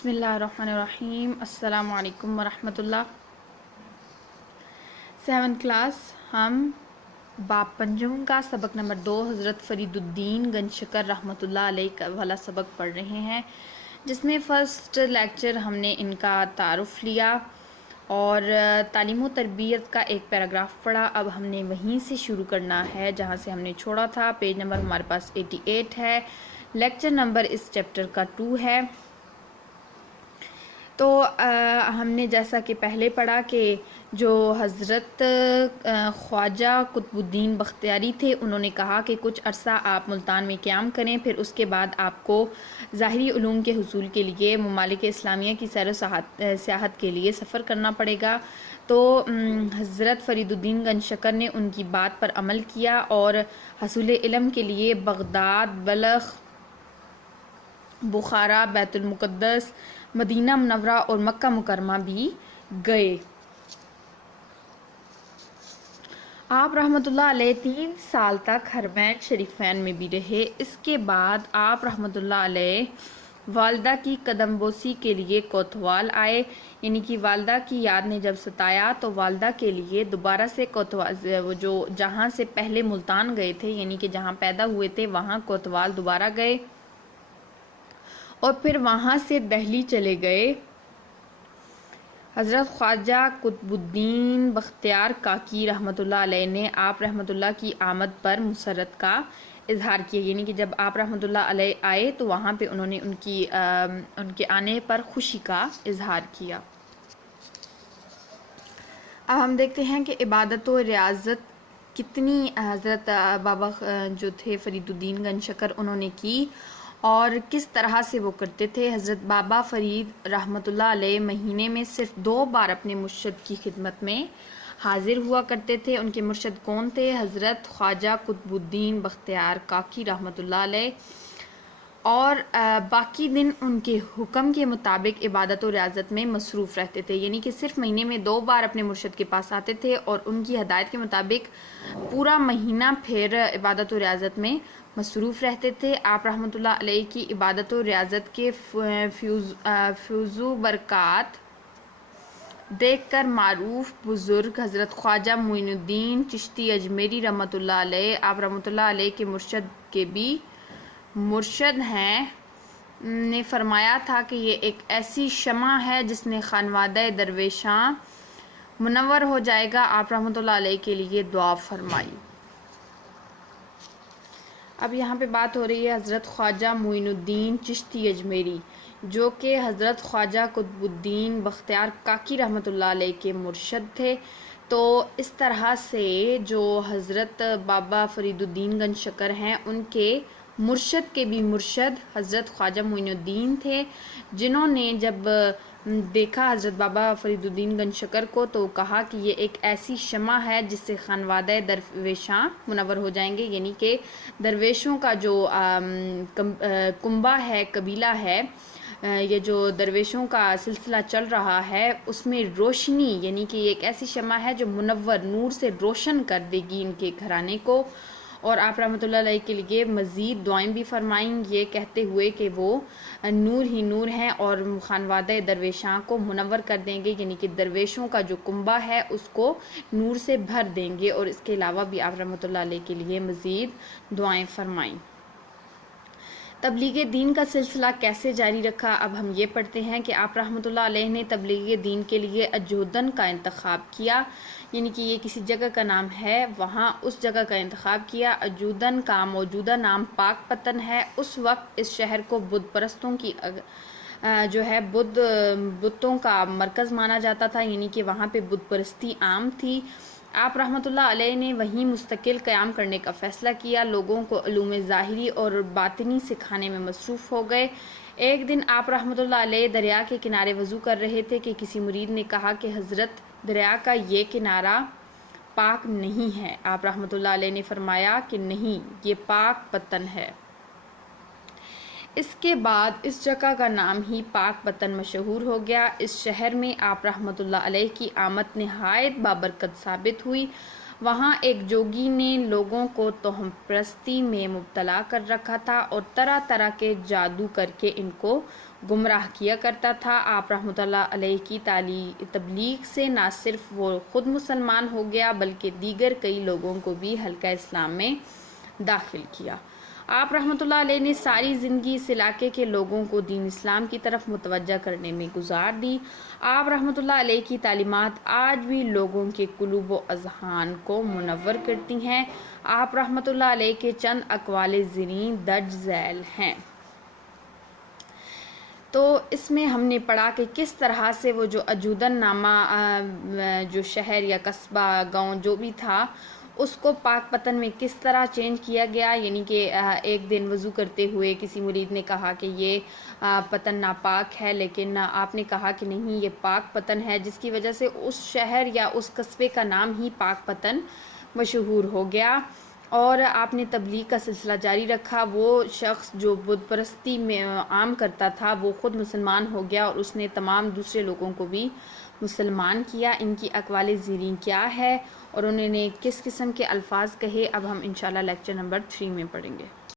بسم اللہ الرحمن الرحیم۔ السلام علیکم ورحمۃ اللہ۔ 7th کلاس ہم باب پنجم کا سبق نمبر 2 حضرت فرید الدین گنج شکر رحمۃ اللہ علیہ کا والا سبق پڑھ رہے ہیں، جس میں فرسٹ لیکچر ہم نے ان کا تعارف لیا اور تعلیم و تربیت کا ایک پیراگراف پڑھا۔ اب ہم نے وہیں سے شروع کرنا ہے جہاں سے ہم نے چھوڑا تھا۔ پیج نمبر ہمارے پاس 88 ہے، لیکچر نمبر اس چیپٹر کا 2 ہے۔ تو ہم نے جیسا کہ پہلے پڑھا کہ جو حضرت خواجہ قطب الدین بختیاری تھے، انہوں نے کہا کہ کچھ عرصہ آپ ملتان میں قیام کریں، پھر اس کے بعد آپ کو ظاہری علوم کے حصول کے لیے ممالک اسلامیہ کی سیر و سیاحت کے لیے سفر کرنا پڑے گا۔ تو حضرت فرید الدین گنج شکر نے ان کی بات پر عمل کیا اور حصول علم کے لیے بغداد، بلخ، بخارا، بیت المقدس، مدینہ منورہ اور مکہ مکرمہ بھی گئے۔ آپ رحمۃ اللہ علیہ 3 سال تک حرمین شریفین میں بھی رہے۔ اس کے بعد آپ رحمۃ اللہ علیہ والدہ کی قدم بوسی کے لیے کوتوال آئے، یعنی کہ والدہ کی یاد نے جب ستایا تو والدہ کے لیے دوبارہ سے کوتوال، جو جہاں سے پہلے ملتان گئے تھے، یعنی کہ جہاں پیدا ہوئے تھے وہاں کوتوال دوبارہ گئے اور پھر وہاں سے دہلی چلے گئے۔ حضرت خواجہ قطب الدین بختیار کاکی رحمۃ اللہ علیہ نے آپ رحمۃ اللہ کی آمد پر مسرت کا اظہار کیا، یعنی کہ جب آپ رحمۃ اللہ علیہ آئے تو وہاں پہ انہوں نے ان کے آنے پر خوشی کا اظہار کیا۔ اب ہم دیکھتے ہیں کہ عبادت و ریاضت کتنی حضرت بابا جو تھے فرید الدین گنج شکر انہوں نے کی اور کس طرح سے وہ کرتے تھے۔ حضرت بابا فرید رحمۃ اللہ علیہ مہینے میں صرف 2 بار اپنے مرشد کی خدمت میں حاضر ہوا کرتے تھے۔ ان کے مرشد کون تھے؟ حضرت خواجہ قطب الدین بختیار کاکی رحمۃ اللہ علیہ، اور باقی دن ان کے حکم کے مطابق عبادت و ریاضت میں مصروف رہتے تھے، یعنی کہ صرف مہینے میں 2 بار اپنے مرشد کے پاس آتے تھے اور ان کی ہدایت کے مطابق پورا مہینہ پھر عبادت و ریاضت میں مصروف رہتے تھے۔ آپ رحمۃ اللہ علیہ کی عبادت و ریاضت کے فیض و برکات دیکھ کر معروف بزرگ حضرت خواجہ معین الدین چشتی اجمیری رحمۃ اللہ علیہ، آپ رحمۃ اللہ علیہ کے مرشد کے بھی مرشد ہیں، نے فرمایا تھا کہ یہ ایک ایسی شمع ہے جس نے خانوادہ درویشاں منور ہو جائے گا۔ آپ رحمۃ اللہ علیہ کے لیے دعا فرمائی۔ اب یہاں پہ بات ہو رہی ہے حضرت خواجہ معین الدین چشتی اجمیری، جو کہ حضرت خواجہ قطب الدین بختیار کاکی رحمۃ اللہ علیہ کے مرشد تھے۔ تو اس طرح سے جو حضرت بابا فرید الدین گنج شکر ہیں، ان کے مرشد کے بھی مرشد حضرت خواجہ معین الدین تھے، جنہوں نے جب دیکھا حضرت بابا فرید الدین گنج شکر کو تو کہا کہ یہ ایک ایسی شمع ہے جس سے خانوادہ درویشاں منور ہو جائیں گے، یعنی کہ درویشوں کا جو کنبہ ہے، قبیلہ ہے، یہ جو درویشوں کا سلسلہ چل رہا ہے، اس میں روشنی، یعنی کہ یہ ایک ایسی شمع ہے جو منور نور سے روشن کر دے گی ان کے گھرانے کو۔ اور آپ رحمۃ اللہ علیہ کے لیے مزید دعائیں بھی فرمائیں، یہ کہتے ہوئے کہ وہ نور ہی نور ہیں اور خانوادہ درویشاں کو منور کر دیں گے، یعنی کہ درویشوں کا جو کنبہ ہے اس کو نور سے بھر دیں گے، اور اس کے علاوہ بھی آپ رحمۃ اللہ علیہ کے لیے مزید دعائیں فرمائیں۔ تبلیغ دین کا سلسلہ کیسے جاری رکھا؟ اب ہم یہ پڑھتے ہیں کہ آپ رحمۃ اللہ علیہ نے تبلیغ دین کے لیے اجودن کا انتخاب کیا، یعنی کہ یہ کسی جگہ کا نام ہے، وہاں اس جگہ کا انتخاب کیا۔ اجودن کا موجودہ نام پاک پتن ہے۔ اس وقت اس شہر کو بت پرستوں کی جو ہے بتوں کا مرکز مانا جاتا تھا، یعنی کہ وہاں پہ بت پرستی عام تھی۔ آپ رحمۃ اللہ علیہ نے وہیں مستقل قیام کرنے کا فیصلہ کیا، لوگوں کو علوم ظاہری اور باطنی سکھانے میں مصروف ہو گئے۔ ایک دن آپ رحمۃ اللہ علیہ دریا کے کنارے وضو کر رہے تھے کہ کسی مرید نے کہا کہ حضرت دریا کا یہ کنارہ پاک نہیں ہے۔ آپ رحمۃ اللہ علیہ نے فرمایا کہ نہیں، یہ پاک پتن ہے۔ اس کے بعد اس جگہ کا نام ہی پاک پتن مشہور ہو گیا۔ اس شہر میں آپ رحمۃ اللہ علیہ کی آمد نہایت بابرکت ثابت ہوئی۔ وہاں ایک جوگی نے لوگوں کو توہم پرستی میں مبتلا کر رکھا تھا اور طرح طرح کے جادو کر کے ان کو گمراہ کیا کرتا تھا۔ آپ رحمۃ اللہ علیہ کی تبلیغ سے نہ صرف وہ خود مسلمان ہو گیا بلکہ دیگر کئی لوگوں کو بھی حلقہ اسلام میں داخل کیا۔ آپ رحمۃ اللہ علیہ نے ساری زندگی اس علاقے کے لوگوں کو دین اسلام کی طرف متوجہ کرنے میں گزار دی۔ آپ رحمۃ اللہ علیہ کی تعلیمات آج بھی لوگوں کے قلوب و اذہان کو منور کرتی ہیں۔ آپ رحمۃ اللہ علیہ کے چند اقوال زریں درج ذیل ہیں۔ تو اس میں ہم نے پڑھا کہ کس طرح سے وہ جو اجودن نامہ جو شہر یا قصبہ گاؤں جو بھی تھا اس کو پاک پتن میں کس طرح چینج کیا گیا، یعنی کہ ایک دن وضو کرتے ہوئے کسی مرید نے کہا کہ یہ پتن ناپاک ہے، لیکن آپ نے کہا کہ نہیں یہ پاک پتن ہے، جس کی وجہ سے اس شہر یا اس قصبے کا نام ہی پاک پتن مشہور ہو گیا۔ اور آپ نے تبلیغ کا سلسلہ جاری رکھا۔ وہ شخص جو بت پرستی میں عام کرتا تھا وہ خود مسلمان ہو گیا اور اس نے تمام دوسرے لوگوں کو بھی مسلمان کیا۔ ان کی اقوال زریں کیا ہے اور انہوں نے کس قسم کے الفاظ کہے، اب ہم انشاءاللہ لیکچر نمبر 3 میں پڑھیں گے۔